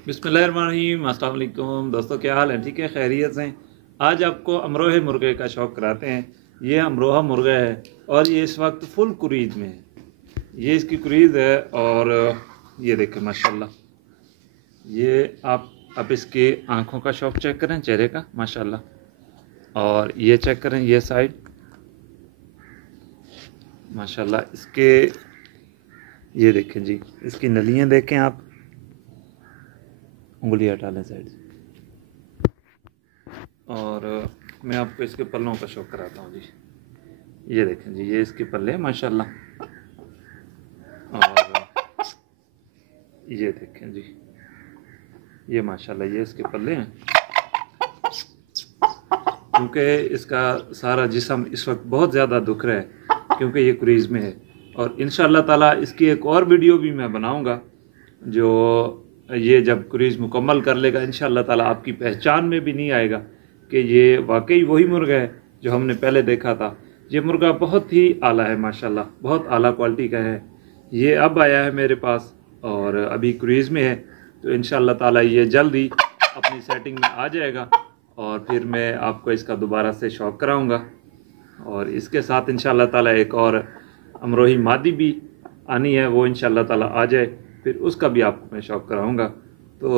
बिस्मिल्लाहिर्रहमानिर्रहीम। अस्सलाम वालेकुम दोस्तों, क्या हाल है? ठीक है, खैरियत से। आज आपको अमरोहे मुर्गे का शौक़ कराते हैं। ये अमरोहा मुर्गा है और ये इस वक्त फुल कुरीद में है। ये इसकी कुरीद है और ये देखें माशाल्लाह। ये आप अब इसके आँखों का शौक़ चेक करें, चेहरे का माशाल्लाह। और ये चेक करें, ये साइड माशाल्लाह। इसके ये देखें जी, इसकी नलियाँ देखें आप, उंगली हटा लें साइड से। और मैं आपको इसके पल्लों का शौक़ कराता हूँ जी। ये देखें जी, ये इसके पल्ले माशाल्लाह। और ये देखें जी, ये माशाल्लाह ये इसके पल्ले हैं। क्योंकि इसका सारा जिस्म इस वक्त बहुत ज़्यादा दुख रहा है क्योंकि ये क्रीज़ में है। और इंशाअल्लाह ताला इसकी एक और वीडियो भी मैं बनाऊंगा, जो ये जब क्रीज़ मुकम्मल कर लेगा इंशाअल्लाह ताला आपकी पहचान में भी नहीं आएगा कि ये वाकई वही मुर्गा है जो हमने पहले देखा था। ये मुर्गा बहुत ही आला है माशाल्लाह, बहुत आला क्वालिटी का है। ये अब आया है मेरे पास और अभी क्रीज़ में है, तो इंशाअल्लाह ताला ये जल्द ही अपनी सेटिंग में आ जाएगा और फिर मैं आपको इसका दोबारा से शौक़ कराऊंगा। और इसके साथ इंशाअल्लाह ताला एक और अमरोही मादी भी आनी है, वो इंशाअल्लाह ताला आ जाए, फिर उसका भी आपको मैं शौक़ कराऊंगा। तो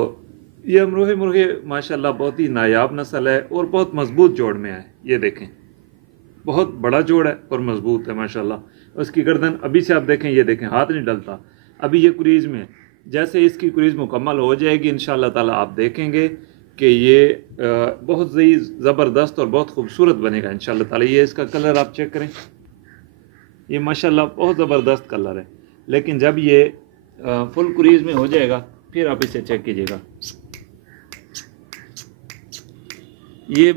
ये अमरोही मुर्गे माशाल्लाह बहुत ही नायाब नस्ल है और बहुत मज़बूत जोड़ में है। ये देखें, बहुत बड़ा जोड़ है और मज़बूत है माशाल्लाह। उसकी गर्दन अभी से आप देखें, ये देखें हाथ नहीं डलता। अभी ये क्रीज़ में, जैसे इसकी क्रीज़ मुकम्मल हो जाएगी इंशाअल्लाह ताला आप देखेंगे कि ये बहुत ही ज़बरदस्त और बहुत खूबसूरत बनेगा इंशाअल्लाह ताला। ये इसका कलर आप चेक करें, ये माशाल्लाह बहुत ज़बरदस्त कलर है। लेकिन जब ये फुल क्रीज़ में हो जाएगा फिर आप इसे चेक कीजिएगा। ये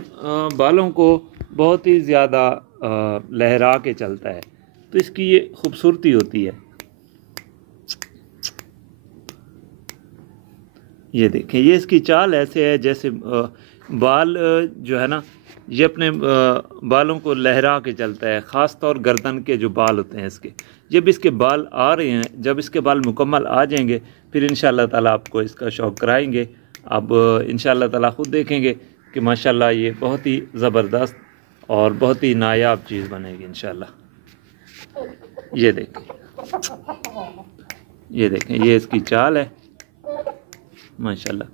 बालों को बहुत ही ज़्यादा लहरा के चलता है, तो इसकी ये खूबसूरती होती है। ये देखें, ये इसकी चाल ऐसे है जैसे बाल जो है ना, ये अपने बालों को लहरा के चलता है। ख़ास तौर गर्दन के जो बाल होते हैं इसके, जब इसके बाल आ रहे हैं, जब इसके बाल मुकम्मल आ जाएंगे फिर इंशाअल्लाह ताला आपको इसका शौक़ कराएंगे। अब इंशाअल्लाह ताला ख़ुद देखेंगे कि माशाल्लाह ये बहुत ही ज़बरदस्त और बहुत ही नायाब चीज़ बनेगी इंशाअल्लाह। ये देखें, ये देखें, ये इसकी चाल है माशाल्लाह।